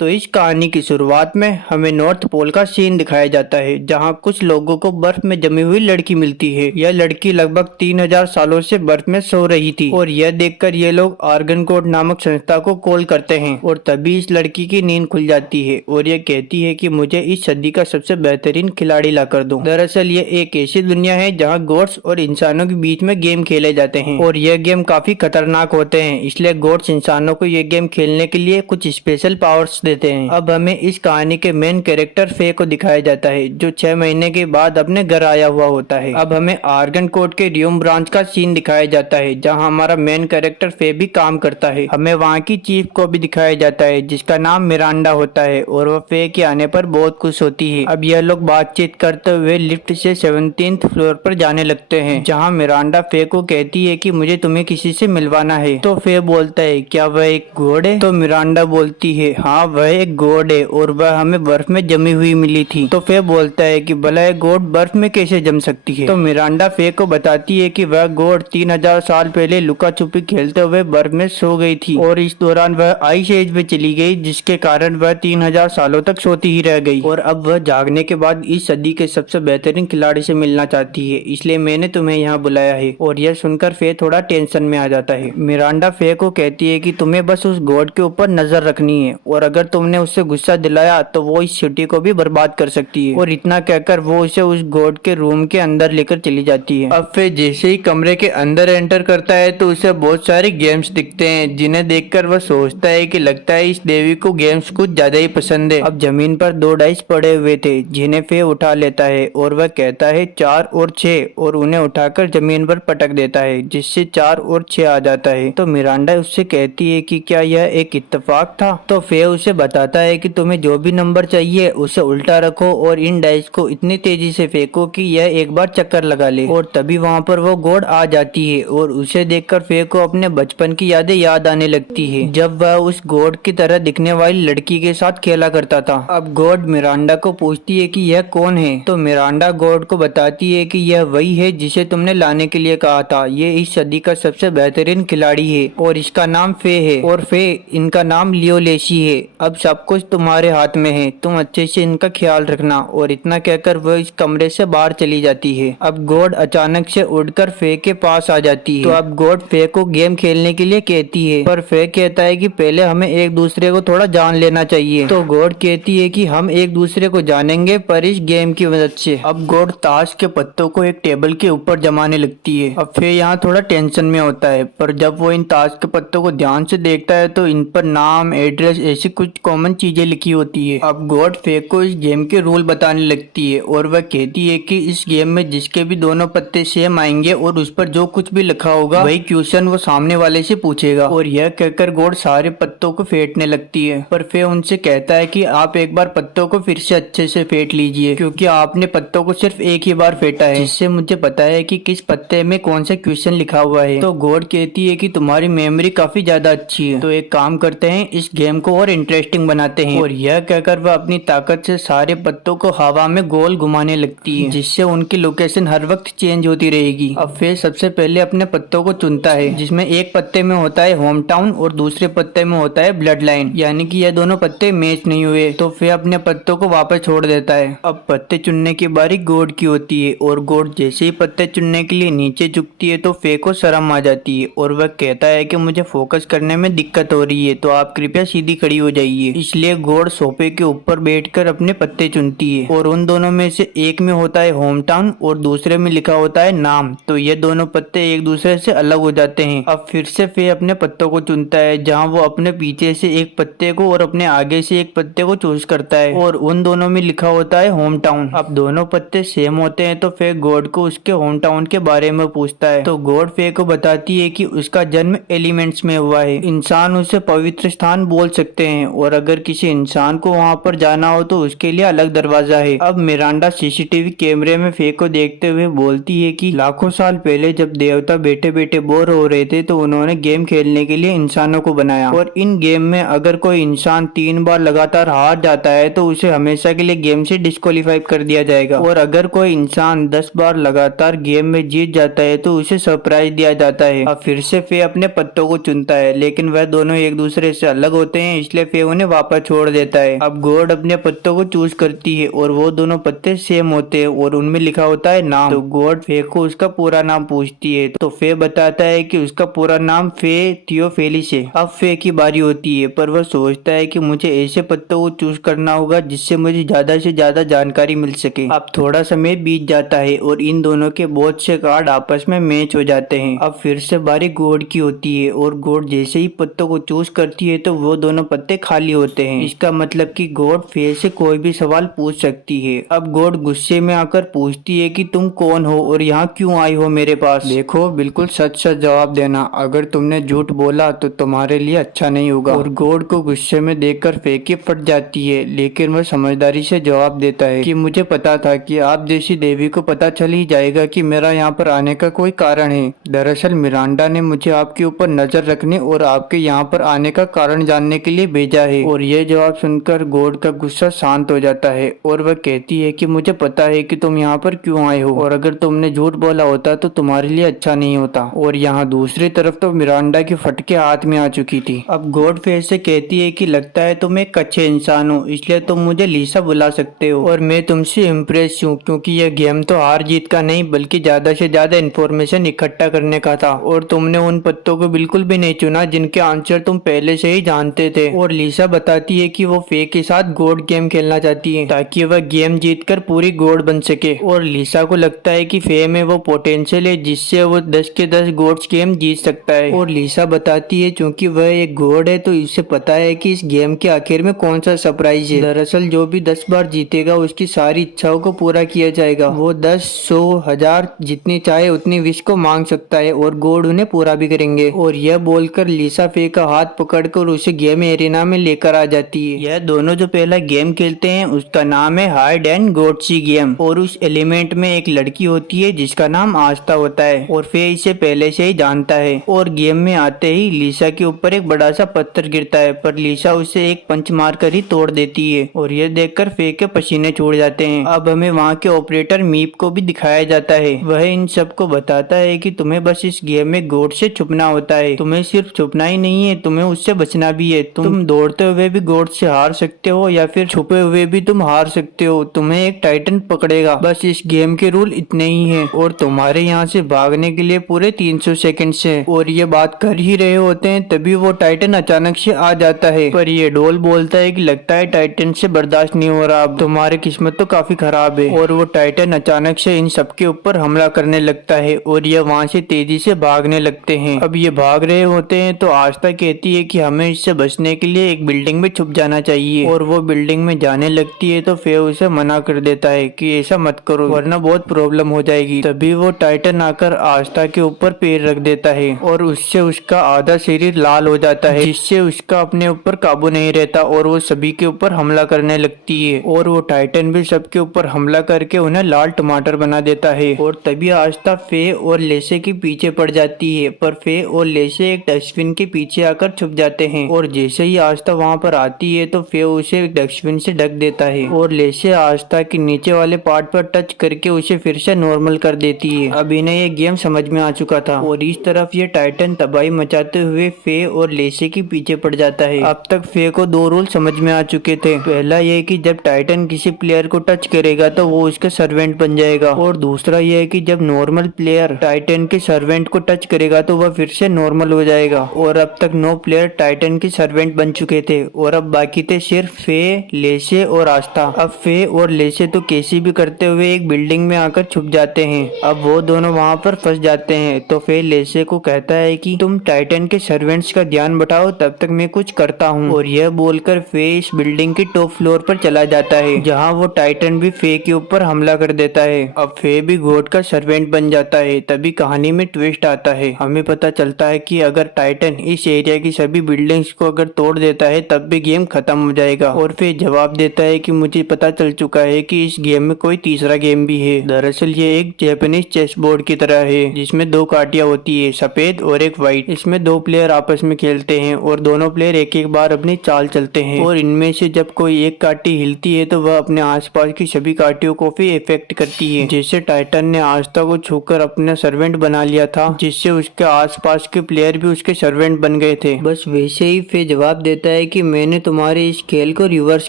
तो इस कहानी की शुरुआत में हमें नॉर्थ पोल का सीन दिखाया जाता है, जहां कुछ लोगों को बर्फ में जमी हुई लड़की मिलती है। यह लड़की लगभग 3000 सालों से बर्फ में सो रही थी और यह देखकर ये लोग आर्गन कोड नामक संस्था को कॉल करते हैं और तभी इस लड़की की नींद खुल जाती है और यह कहती है कि मुझे इस सदी का सबसे बेहतरीन खिलाड़ी ला कर दो। दरअसल ये एक ऐसी दुनिया है जहाँ गॉड्स और इंसानों के बीच में गेम खेले जाते हैं और यह गेम काफी खतरनाक होते हैं, इसलिए गॉड्स इंसानों को ये गेम खेलने के लिए कुछ स्पेशल पावर्स देते हैं। अब हमें इस कहानी के मेन कैरेक्टर फे को दिखाया जाता है, जो 6 महीने के बाद अपने घर आया हुआ होता है। अब हमें आर्गन कोड के रियम ब्रांच का सीन दिखाया जाता है, जहां हमारा मेन कैरेक्टर फे भी काम करता है। हमें वहां की चीफ को भी दिखाया जाता है, जिसका नाम मिरांडा होता है और वह फे के आने पर बहुत खुश होती है। अब यह लोग बातचीत करते हुए लिफ्ट से 17th फ्लोर पर जाने लगते हैं, जहाँ मिरांडा फे को कहती है कि मुझे तुम्हें किसी से मिलवाना है। तो फे बोलता है, क्या वह एक गॉड है? तो मिरांडा बोलती है, हाँ वह एक गॉड है और वह हमें बर्फ में जमी हुई मिली थी। तो फे बोलता है कि भला एक गॉड बर्फ में कैसे जम सकती है? तो मिरांडा फे को बताती है कि वह गॉड 3000 साल पहले लुका छुपी खेलते हुए बर्फ में सो गई थी और इस दौरान वह आइस एज में चली गई, जिसके कारण वह 3000 सालों तक सोती ही रह गई और अब वह जागने के बाद इस सदी के सबसे बेहतरीन खिलाड़ी से मिलना चाहती है, इसलिए मैंने तुम्हें यहाँ बुलाया है। और यह सुनकर फे थोड़ा टेंशन में आ जाता है। मिरांडा फे को कहती है कि तुम्हें बस उस गॉड के ऊपर नजर रखनी है और अगर तुमने उससे गुस्सा दिलाया तो वो इस सिटी को भी बर्बाद कर सकती है। और इतना कहकर वो उसे उस गॉड के रूम के अंदर लेकर चली जाती है। अब फिर जैसे ही कमरे के अंदर एंटर करता है तो उसे बहुत सारे गेम्स दिखते हैं, जिन्हें देखकर वह सोचता है कि लगता है इस देवी को गेम्स कुछ ज्यादा ही पसंद है। अब जमीन पर 2 डाइस पड़े हुए थे, जिन्हें फे उठा लेता है और वह कहता है 4 और 6 और उन्हें उठाकर जमीन पर पटक देता है, जिससे 4 और 6 आ जाता है। तो मिरांडा उससे कहती है कि क्या यह एक इत्तेफाक था? तो फे उसे बताता है कि तुम्हें जो भी नंबर चाहिए उसे उल्टा रखो और इन डाइस को इतनी तेजी से फेंको कि यह एक बार चक्कर लगा ले। और तभी वहाँ पर वो गॉड आ जाती है और उसे देखकर फे को अपने बचपन की यादें याद आने लगती है, जब वह उस गॉड की तरह दिखने वाली लड़की के साथ खेला करता था। अब गॉड मिरांडा को पूछती है कि यह कौन है? तो मिरांडा गॉड को बताती है कि यह वही है जिसे तुमने लाने के लिए कहा था। ये इस सदी का सबसे बेहतरीन खिलाड़ी है और इसका नाम फे है और फे इनका नाम लियो लेसी है। अब सब कुछ तुम्हारे हाथ में है, तुम अच्छे से इनका ख्याल रखना। और इतना कहकर वह इस कमरे से बाहर चली जाती है। अब गॉड अचानक से उड़कर फे के पास आ जाती है। तो अब गॉड फे को गेम खेलने के लिए कहती है, पर फे कहता है कि पहले हमें एक दूसरे को थोड़ा जान लेना चाहिए। तो गॉड कहती है कि हम एक दूसरे को जानेंगे, पर इस गेम की मदद से। अब गॉड ताश के पत्तों को एक टेबल के ऊपर जमाने लगती है। अब फे यहाँ थोड़ा टेंशन में होता है, पर जब वो इन ताश के पत्तों को ध्यान से देखता है तो इन पर नाम, एड्रेस, ऐसी कुछ कॉमन चीजें लिखी होती है। अब गॉड फे को इस गेम के रूल बताने लगती है और वह कहती है कि इस गेम में जिसके भी दोनों पत्ते सेम आएंगे और उस पर जो कुछ भी लिखा होगा वही क्वेश्चन वो सामने वाले से पूछेगा। और यह कहकर गॉड सारे पत्तों को फेंटने लगती है, पर फे उनसे कहता है कि आप एक बार पत्तों को फिर से अच्छे से फेंट लीजिए, क्योंकि आपने पत्तों को सिर्फ एक ही बार फेंटा है, जिससे मुझे पता है कि किस पत्ते में कौन सा क्वेश्चन लिखा हुआ है। तो गॉड कहती है कि तुम्हारी मेमोरी काफी ज्यादा अच्छी है, तो एक काम करते हैं, इस गेम को और इंटरेस्टिंग बनाते हैं। और यह कहकर वह अपनी ताकत से सारे पत्तों को हवा में गोल घुमाने लगती है, जिससे उनकी लोकेशन हर वक्त चेंज होती रहेगी। अब फे सबसे पहले अपने पत्तों को चुनता है, जिसमें एक पत्ते में होता है होम टाउन और दूसरे पत्ते में होता है ब्लड लाइन, यानी कि यह दोनों पत्ते मैच नहीं हुए। तो फे अपने पत्तों को वापस छोड़ देता है। अब पत्ते चुनने की बारी गॉड की होती है और गॉड जैसे ही पत्ते चुनने के लिए नीचे झुकती है तो फे को शर्म आ जाती है और वह कहता है कि मुझे फोकस करने में दिक्कत हो रही है, तो आप कृपया सीधी खड़ी हो जाइए। इसलिए गॉड सोफे के ऊपर बैठकर अपने पत्ते चुनती है और उन दोनों में से एक में होता है होम टाउन और दूसरे में लिखा होता है नाम। तो ये दोनों पत्ते एक दूसरे से अलग हो जाते हैं। अब फिर से फे अपने पत्तों को चुनता है, जहाँ वो अपने पीछे से एक पत्ते को और अपने आगे से एक पत्ते को चूज करता है और उन दोनों में लिखा होता है होम टाउन। अब दोनों पत्ते सेम होते हैं तो फे गॉड को उसके होम टाउन के बारे में पूछता है। तो गॉड फे को बताती है कि उसका जन्म एलिमेंट्स में हुआ है, इंसान उसे पवित्र स्थान बोल सकते हैं और अगर किसी इंसान को वहाँ पर जाना हो तो उसके लिए अलग दरवाजा है। अब मिरांडा सीसीटीवी कैमरे में फे को देखते हुए बोलती है कि लाखों साल पहले जब देवता बैठे बैठे बोर हो रहे थे तो उन्होंने गेम खेलने के लिए इंसानों को बनाया और इन गेम में अगर कोई इंसान 3 बार लगातार हार जाता है तो उसे हमेशा के लिए गेम से डिस्क्वालीफाई कर दिया जाएगा और अगर कोई इंसान 10 बार लगातार गेम में जीत जाता है तो उसे सरप्राइज दिया जाता है। अब फिर से फे अपने पत्तों को चुनता है, लेकिन वह दोनों एक दूसरे से अलग होते हैं, इसलिए फे उन्हें वापस छोड़ देता है। अब गॉड अपने पत्तों को चूज करती है और वो दोनों पत्ते सेम होते हैं और उनमें लिखा होता है नाम। तो गॉड फे को उसका पूरा नाम पूछती है तो फे बताता है कि उसका पूरा नाम फे थियोफेलिस है। अब फे की बारी होती है पर वह सोचता है कि मुझे ऐसे पत्तों को चूज करना होगा जिससे मुझे ज्यादा से ज्यादा जानकारी मिल सके। अब थोड़ा समय बीत जाता है और इन दोनों के बहुत से कार्ड आपस में मैच हो जाते हैं। अब फिर से बारी गॉड की होती है और गॉड जैसे ही पत्तों को चूज करती है तो वो दोनों पत्ते खाली होते हैं। इसका मतलब कि गॉड फे से कोई भी सवाल पूछ सकती है। अब गॉड गुस्से में आकर पूछती है कि तुम कौन हो और यहाँ क्यों आई हो मेरे पास। देखो बिल्कुल सच सच जवाब देना, अगर तुमने झूठ बोला तो तुम्हारे लिए अच्छा नहीं होगा। और गॉड को गुस्से में देखकर फे की फट जाती है, लेकिन वह समझदारी से जवाब देता है कि मुझे पता था कि आप जैसी देवी को पता चल ही जाएगा कि मेरा यहाँ पर आने का कोई कारण है। दरअसल मिरांडा ने मुझे आपके ऊपर नजर रखने और आपके यहाँ पर आने का कारण जानने के लिए भेजा है। और यह जवाब सुनकर गॉड का गुस्सा शांत हो जाता है और वह कहती है कि मुझे पता है कि तुम यहाँ पर क्यों आए हो और अगर तुमने झूठ बोला होता तो तुम्हारे लिए अच्छा नहीं होता। और यहाँ दूसरी तरफ तो मिरांडा की फटके हाथ में आ चुकी थी। अब गॉड फिर से कहती है कि लगता है तुम एक अच्छे इंसान हो, इसलिए तुम मुझे लीसा बुला सकते हो और मैं तुमसे इम्प्रेस हूँ क्योंकि यह गेम तो हार जीत का नहीं बल्कि ज्यादा से ज्यादा इन्फॉर्मेशन इकट्ठा करने का था और तुमने उन पत्तों को बिल्कुल भी नहीं चुना जिनके आंसर तुम पहले से ही जानते थे। और लीसा बताती है कि वो फे के साथ गॉड गेम खेलना चाहती है ताकि वह गेम जीतकर पूरी गॉड बन सके। और लीसा को लगता है कि फे में वो पोटेंशियल है जिससे वो 10 के 10 गॉड्स गेम जीत सकता है। और लीसा बताती है क्योंकि वह एक गॉड है तो इसे पता है कि इस गेम के आखिर में कौन सा सरप्राइज है। दरअसल जो भी 10 बार जीतेगा उसकी सारी इच्छाओं को पूरा किया जाएगा। वो 10, 100, 1000 जितनी चाहे उतनी विश को मांग सकता है और गॉड उन्हें पूरा भी करेंगे। और यह बोलकर लीसा फे का हाथ पकड़कर उसे गेम एरिना में लेकर आ जाती है। यह दोनों जो पहला गेम खेलते हैं उसका नाम है हाइड एंड गॉडसी गेम और उस एलिमेंट में एक लड़की होती है जिसका नाम आस्था होता है और फे इसे पहले से ही जानता है। और गेम में आते ही लीसा के ऊपर एक बड़ा सा पत्थर गिरता है पर लीसा उसे एक पंच मारकर ही तोड़ देती है और यह देखकर फे के पसीने छूट जाते हैं। अब हमें वहाँ के ऑपरेटर मीप को भी दिखाया जाता है। वह इन सबको बताता है कि तुम्हें बस इस गेम में गॉड से छुपना होता है। तुम्हें सिर्फ छुपना ही नहीं है, तुम्हें उससे बचना भी है। तुम दौड़ते हुए भी गॉड से हार सकते हो या फिर छुपे हुए भी तुम हार सकते हो। तुम्हें एक टाइटन पकड़ेगा। बस इस गेम के रूल इतने ही हैं और तुम्हारे यहाँ से भागने के लिए पूरे 300 सेकंड है। और ये बात कर ही रहे होते हैं तभी वो टाइटन अचानक से आ जाता है पर ये डोल बोलता है कि लगता है टाइटन से बर्दाश्त नहीं हो रहा, अब तुम्हारी किस्मत तो काफी खराब है। और वो टाइटन अचानक से इन सबके ऊपर हमला करने लगता है और ये वहाँ से तेजी से भागने लगते हैं। अब ये भाग रहे होते हैं तो आस्था कहती है कि हमें इससे बचने के लिए एक बिल्डिंग में छुप जाना चाहिए और वो बिल्डिंग में जाने लगती है तो फे उसे मना कर देता है कि ऐसा मत करो वरना बहुत प्रॉब्लम हो जाएगी। तभी वो टाइटन आकर आस्था के ऊपर पैर रख देता है और उससे उसका आधा शरीर लाल हो जाता है जिससे उसका अपने ऊपर काबू नहीं रहता और वो सभी के ऊपर हमला करने लगती है। और वो टाइटन भी सबके ऊपर हमला करके उन्हें लाल टमाटर बना देता है। और तभी आस्था फे और लेसे के पीछे पड़ जाती है पर फे और लेसे एक डस्टबिन के पीछे आकर छुप जाते हैं और जैसे ही आस्था वहाँ पर आती है तो फे उसे एक डस्टबिन से ढक देता है और लेसे आस्था के नीचे वाले पार्ट पर टच करके उसे फिर से नॉर्मल कर देती है। अब इन्हें ये गेम समझ में आ चुका था और इस तरफ ये टाइटन तबाही मचाते हुए फे और लेसे के पीछे पड़ जाता है। अब तक फे को 2 रूल समझ में आ चुके थे। पहला ये कि जब टाइटन किसी प्लेयर को टच करेगा तो वो उसका सर्वेंट बन जाएगा और दूसरा ये है कि जब नॉर्मल प्लेयर टाइटन के सर्वेंट को टच करेगा तो वह फिर से नॉर्मल हो जाएगा। और अब तक 9 प्लेयर टाइटन के सर्वेंट बन चुके थे और अब बाकी थे सिर्फ फे, लेसे और आस्था। अब फे और लेसे तो कैसे भी करते हुए एक बिल्डिंग में आकर छुप जाते हैं। अब वो दोनों वहाँ पर फंस जाते हैं तो फे लेसे को कहता है कि तुम टाइटन के सर्वेंट्स का ध्यान बटाओ तब तक मैं कुछ करता हूँ। और यह बोलकर फे इस बिल्डिंग के टॉप फ्लोर पर चला जाता है जहाँ वो टाइटन भी फे के ऊपर हमला कर देता है। अब फे भी गॉड का सर्वेंट बन जाता है। तभी कहानी में ट्विस्ट आता है। हमें पता चलता है कि अगर टाइटन इस एरिया की सभी बिल्डिंग्स को अगर तोड़ देता है तब भी गेम खत्म हो जाएगा। और फिर जवाब देता है कि मुझे पता चल चुका है कि इस गेम में कोई तीसरा गेम भी है। दरअसल ये एक जापानीज चेस बोर्ड की तरह है जिसमें 2 काटियां होती है, सफेद और एक व्हाइट। इसमें 2 प्लेयर आपस में खेलते हैं और दोनों प्लेयर एक एक बार अपनी चाल चलते हैं और इनमें से जब कोई एक काटी हिलती है तो वह अपने आसपास की सभी काटियों को भी इफेक्ट करती है। जैसे टाइटन ने आस्था को छूकर अपना सर्वेंट बना लिया था जिससे उसके आसपास के प्लेयर भी उसके सर्वेंट बन गए थे। बस वैसे ही फे जवाब देता है है कि मैंने तुम्हारे इस खेल को रिवर्स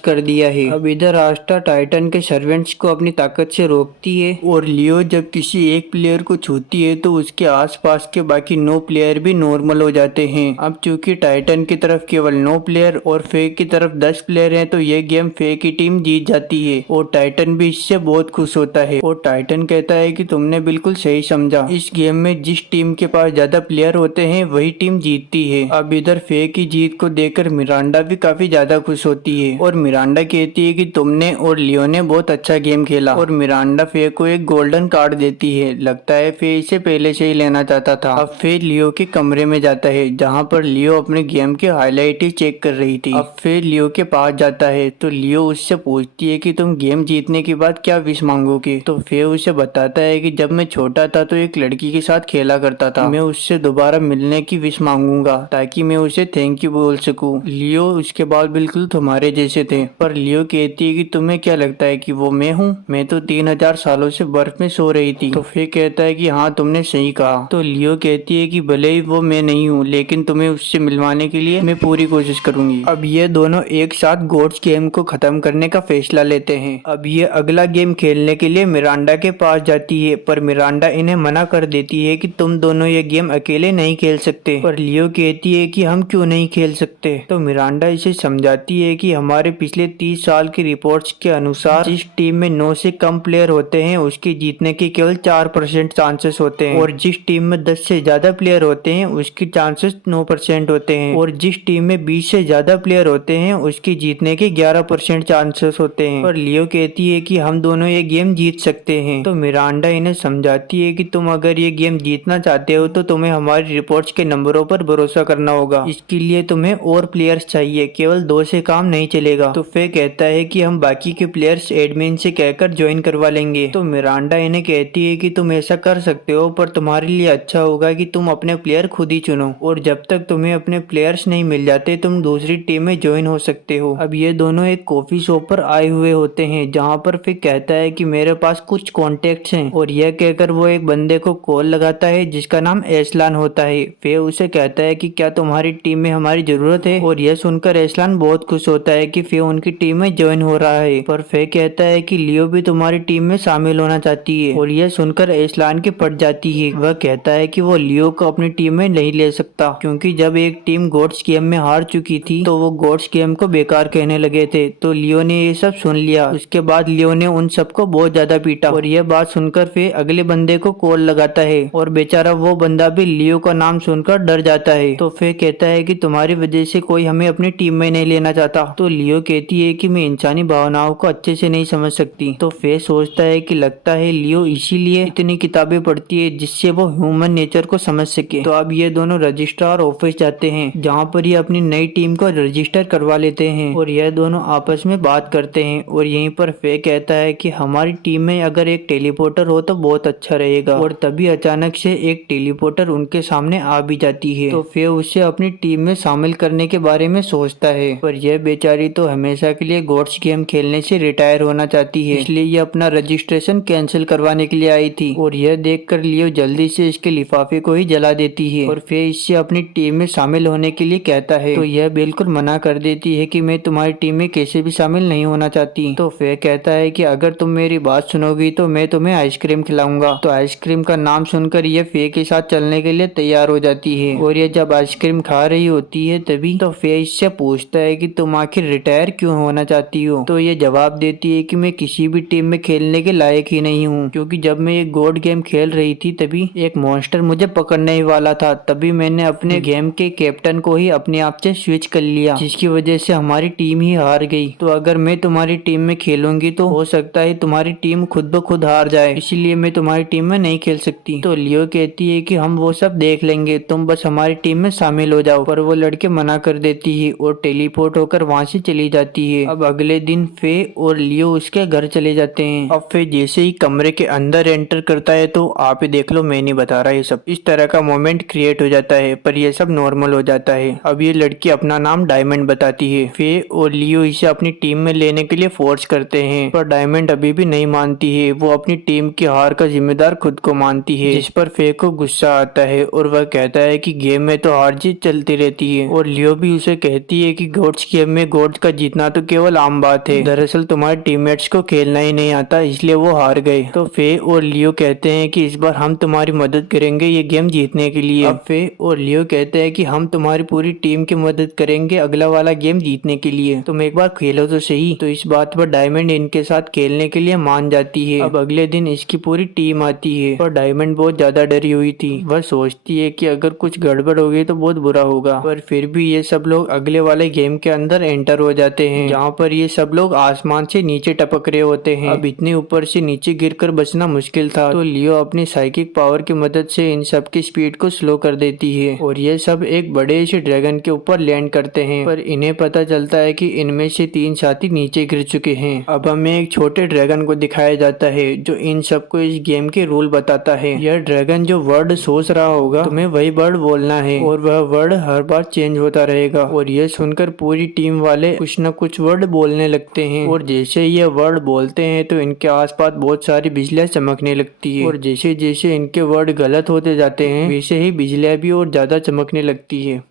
कर दिया है। अब इधर आस्था टाइटन के सर्वेंट्स को अपनी ताकत से रोकती है और लियो जब किसी एक प्लेयर को छूती है तो उसके आसपास के बाकी 9 प्लेयर भी नॉर्मल हो जाते हैं। अब चूंकि टाइटन की तरफ केवल 9 प्लेयर और फे की तरफ 10 प्लेयर हैं तो ये गेम फे की टीम जीत जाती है और टाइटन भी इससे बहुत खुश होता है और टाइटन कहता है कि तुमने बिल्कुल सही समझा, इस गेम में जिस टीम के पास ज्यादा प्लेयर होते हैं वही टीम जीतती है। अब इधर फे की जीत को देखकर मिरांडा भी काफी ज्यादा खुश होती है और मिरांडा कहती है कि तुमने और लियो ने बहुत अच्छा गेम खेला और मिरांडा फे को एक गोल्डन कार्ड देती है। लगता है फे इसे पहले से ही लेना चाहता था। अब फे लियो के कमरे में जाता है जहाँ पर लियो अपने गेम के हाईलाइट ही चेक कर रही थी। अब फे लियो के पास जाता है तो लियो उससे पूछती है कि तुम गेम जीतने के बाद क्या विश मांगोगे। तो फे उसे बताता है कि जब मैं छोटा था तो एक लड़की के साथ खेला करता था, मैं उससे दोबारा मिलने की विश मांगूंगा ताकि मैं उसे थैंक यू बोल सकूं। लियो उसके बाल बिल्कुल तुम्हारे जैसे थे, पर लियो कहती है कि तुम्हें क्या लगता है कि वो मैं हूँ? मैं तो 3000 सालों से बर्फ में सो रही थी। तो फे कहता है कि हाँ तुमने सही कहा। तो लियो कहती है कि भले ही वो मैं नहीं हूँ लेकिन तुम्हें उससे मिलवाने के लिए मैं पूरी कोशिश करूंगी। अब ये दोनों एक साथ गोड्स गेम को खत्म करने का फैसला लेते हैं। अब ये अगला गेम खेलने के लिए मिरांडा के पास जाती है पर मिरांडा इन्हें मना कर देती है कि तुम दोनों ये गेम अकेले नहीं खेल सकते। पर लियो कहती है कि हम क्यों नहीं खेल सकते। तो मिरांडा इसे समझाती है कि हमारे पिछले 30 साल की रिपोर्ट्स के अनुसार जिस टीम में 9 से कम प्लेयर होते हैं उसके जीतने के केवल 4% चांसेस होते हैं और जिस टीम में 10 से ज्यादा प्लेयर होते हैं उसके चांसेस 9% होते हैं और जिस टीम में 20 से ज्यादा प्लेयर होते हैं उसके जीतने के 11% चांसेस होते हैं। पर लियो कहती है कि हम दोनों ये गेम जीत सकते हैं। तो मिरांडा इन्हें समझाती है कि तुम अगर ये गेम जीतना चाहते हो तो तुम्हें हमारी रिपोर्ट्स के नंबरों पर भरोसा करना होगा। इसके लिए तुम्हें और प्लेयर्स चाहिए, केवल 2 से काम नहीं चलेगा। तो फे कहता है कि हम बाकी के प्लेयर्स एडमिन से कहकर ज्वाइन करवा लेंगे। तो मिरांडा इन्हें कहती है कि तुम ऐसा कर सकते हो पर तुम्हारे लिए अच्छा होगा कि तुम अपने प्लेयर खुद ही चुनो और जब तक तुम्हें अपने प्लेयर्स नहीं मिल जाते तुम दूसरी टीम में ज्वाइन हो सकते हो। अब ये दोनों एक कॉफी शॉप पर आए हुए होते हैं जहाँ पर फिर कहता है कि मेरे पास कुछ कॉन्टेक्ट्स हैं और यह कहकर वो एक बंदे को कॉल लगाता है जिसका नाम एस्लान होता है। फिर उसे कहता है कि क्या तुम्हारी टीम में हमारी जरूरत है और यह सुनकर एस्लान बहुत खुश होता है कि फे उनकी टीम में ज्वाइन हो रहा है। पर फे कहता है कि लियो भी तुम्हारी टीम में शामिल होना चाहती है और यह सुनकर एस्लान की पट जाती है। वह कहता है कि वो लियो को अपनी टीम में नहीं ले सकता क्योंकि जब एक टीम गोड्स गेम में हार चुकी थी तो वो गोड्स गेम को बेकार कहने लगे थे। तो लियो ने ये सब सुन लिया। उसके बाद लियो ने उन सबको बहुत ज्यादा पीटा और यह बात सुनकर फिर अगले बंदे को कॉल लगाता है और बेचारा वो बंदा भी लियो का नाम सुनकर डर जाता है। तो फिर कहता है कि तुम्हारी वजह से कोई हमें अपनी टीम में नहीं लेना चाहता। तो लियो कहती है कि मैं इंसानी भावनाओं को अच्छे से नहीं समझ सकती। तो फिर सोचता है कि लगता है लियो इसीलिए इतनी किताबें पढ़ती है जिससे वो ह्यूमन नेचर को समझ सके। तो अब ये दोनों रजिस्ट्रार ऑफिस जाते हैं जहाँ पर ये अपनी नई टीम को रजिस्टर करवा लेते हैं और यह दोनों आपस में बात करते हैं और यहीं पर फे कहता है कि हमारी टीम में अगर एक टेलीपोर्टर हो तो बहुत अच्छा रहेगा। और तभी अचानक से एक टेलीपोर्टर उनके सामने आ भी जाती है। तो फे उसे अपनी टीम में शामिल करने के बारे में सोचता है पर यह बेचारी तो हमेशा के लिए गोड्स गेम खेलने से रिटायर होना चाहती है, इसलिए ये अपना रजिस्ट्रेशन कैंसिल करवाने के लिए आई थी। और यह देखकर लियो जल्दी से इसके लिफाफे को ही जला देती है और फिर इससे अपनी टीम में शामिल होने के लिए कहता है। तो यह बिल्कुल मना कर देती है कि मैं तुम्हारी टीम में कैसे भी शामिल नहीं होना चाहती। तो फे कहता है कि अगर तुम मेरी बात सुनोगी तो मैं तुम्हें आइसक्रीम खिलाऊंगा। तो आइसक्रीम का नाम सुनकर ये फे के साथ चलने के लिए तैयार हो जाती है और ये जब आइसक्रीम खा रही होती है तभी तो फे इससे पूछता है कि तुम आखिर रिटायर क्यों होना चाहती हो। तो ये जवाब देती है कि मैं किसी भी टीम में खेलने के लायक ही नहीं हूँ क्योंकि जब मैं एक गोड गेम खेल रही थी तभी एक मॉन्स्टर मुझे पकड़ने ही वाला था, तभी मैंने अपने गेम के कैप्टन को ही अपने आप से स्विच कर लिया जिसकी वजह से हमारी टीम ही हार गई। तो अगर मैं तुम्हारी टीम में खेलूंगी तो हो सकता है तुम्हारी टीम खुद ब खुद हार जाए, इसीलिए मैं तुम्हारी टीम में नहीं खेल सकती। तो लियो कहती है कि हम वो सब देख लेंगे, तुम बस हमारी टीम में शामिल हो जाओ। पर वो लड़के मना कर देती है और टेलीपोर्ट होकर वहाँ से चली जाती है। अब अगले दिन फे और लियो उसके घर चले जाते हैं। अब फे जैसे ही कमरे के अंदर एंटर करता है तो आप ही देख लो, मैं नहीं बता रहा, ये सब इस तरह का मोमेंट क्रिएट हो जाता है पर यह सब नॉर्मल हो जाता है। अब ये लड़की अपना नाम डायमंड बताती है। फे और लियो इसे अपनी टीम में लेने के लिए फोर्स करते हैं पर डायमंड अभी भी नहीं मानती है। वो अपनी टीम की हार का जिम्मेदार खुद को मानती है जिस पर फे को गुस्सा आता है और वह कहता है कि गेम में तो हार जीत चलती रहती है। और लियो भी उसे कहती है कि गोड्स गेम में गोड्स का जीतना तो केवल आम बात है, दरअसल तुम्हारे टीममेट्स को खेलना ही नहीं आता इसलिए वो हार गए। तो फे और लियो कहते हैं कि इस बार हम तुम्हारी मदद करेंगे ये गेम जीतने के लिए। अब फे और लियो कहते हैं कि हम तुम्हारी पूरी टीम की मदद करेंगे अगला वाला गेम जीतने के लिए, तुम एक बार खेलो तो सही। तो इस बात पर डायमंड इनके साथ खेलने के लिए मान जाती है। अब अगले दिन इसकी पूरी टीम आती है और डायमंड बहुत ज्यादा डरी हुई थी। वह सोचती है कि अगर कुछ गड़बड़ हो गई तो बहुत बुरा होगा, पर फिर भी ये सब लोग अगले वाले गेम के अंदर एंटर हो जाते हैं, जहाँ पर ये सब लोग आसमान से नीचे टपक रहे होते हैं। अब इतने ऊपर से नीचे गिरकर बचना मुश्किल था, तो लियो अपनी साइकिक पावर की मदद से इन सब की स्पीड को स्लो कर देती है और ये सब एक बड़े से ड्रैगन के ऊपर लैंड करते हैं। पर इन्हें पता चलता है कि इनमें से 3 साथी नीचे गिर चुके हैं। अब हमें एक छोटे ड्रैगन को दिखाया जाता है जो इन सबको इस गेम के रूल बताता है। यह ड्रैगन जो वर्ड सोच रहा होगा तुम्हें वही वर्ड बोलना है और वह वर्ड हर बार चेंज होता रहेगा। और यह सुनकर पूरी टीम वाले कुछ न कुछ वर्ड बोलने लगते हैं और जैसे ये वर्ड बोलते हैं तो इनके आसपास बहुत सारी बिजलियां चमकने लगती है और जैसे जैसे इनके वर्ड गलत होते जाते हैं वैसे ही बिजलियां भी और ज्यादा चमकने लगती है।